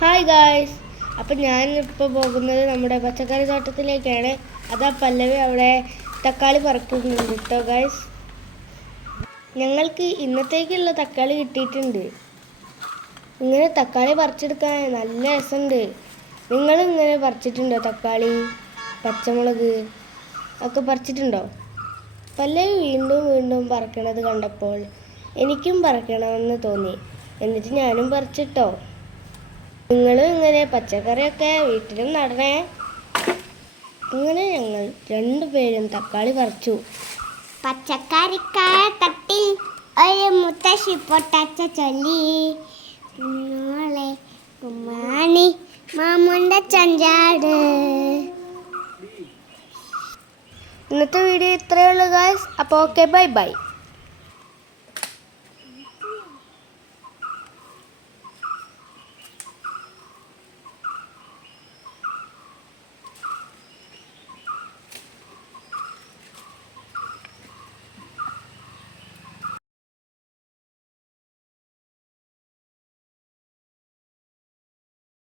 Hi guys, അപ്പം ഞാനിപ്പോൾ പോകുന്നത് നമ്മുടെ പച്ചക്കറി തോട്ടത്തിലേക്കാണ്. അതാ പല്ലവി അവിടെ തക്കാളി പറിക്കുന്നുണ്ട് കേട്ടോ ഗായ്സ്. ഞങ്ങൾക്ക് ഇന്നത്തേക്കുള്ള തക്കാളി കിട്ടിയിട്ടുണ്ട്. ഇങ്ങനെ തക്കാളി പറിച്ചെടുക്കാൻ നല്ല രസമുണ്ട്. നിങ്ങളിങ്ങനെ പറിച്ചിട്ടുണ്ടോ? തക്കാളി, പച്ചമുളക് ഒക്കെ പറിച്ചിട്ടുണ്ടോ? പല്ലവി വീണ്ടും വീണ്ടും പറിക്കണത് കണ്ടപ്പോൾ എനിക്കും പറിക്കണമെന്ന് തോന്നി. എന്നിട്ട് ഞാനും പറിച്ചിട്ടോ. നിങ്ങളും ഇങ്ങനെ പച്ചക്കറിയൊക്കെ വീട്ടിലും നടണേ. അങ്ങനെ ഞങ്ങൾ രണ്ടുപേരും തക്കാളി പറിച്ചു. പച്ചക്കറിക്കായ തട്ടിൽ ഒരു മുത്തശ്ശി പൊട്ടച്ച ചൊല്ലി, കുഞ്ഞോളെ കുമ്മാണി മാമുണ്ട ചഞ്ചാട്. ഇന്നത്തെ വീഡിയോ ഇത്രയേ ഉള്ളൂ ഗായ്സ്. അപ്പോൾ ഓക്കെ, ബൈ ബൈ.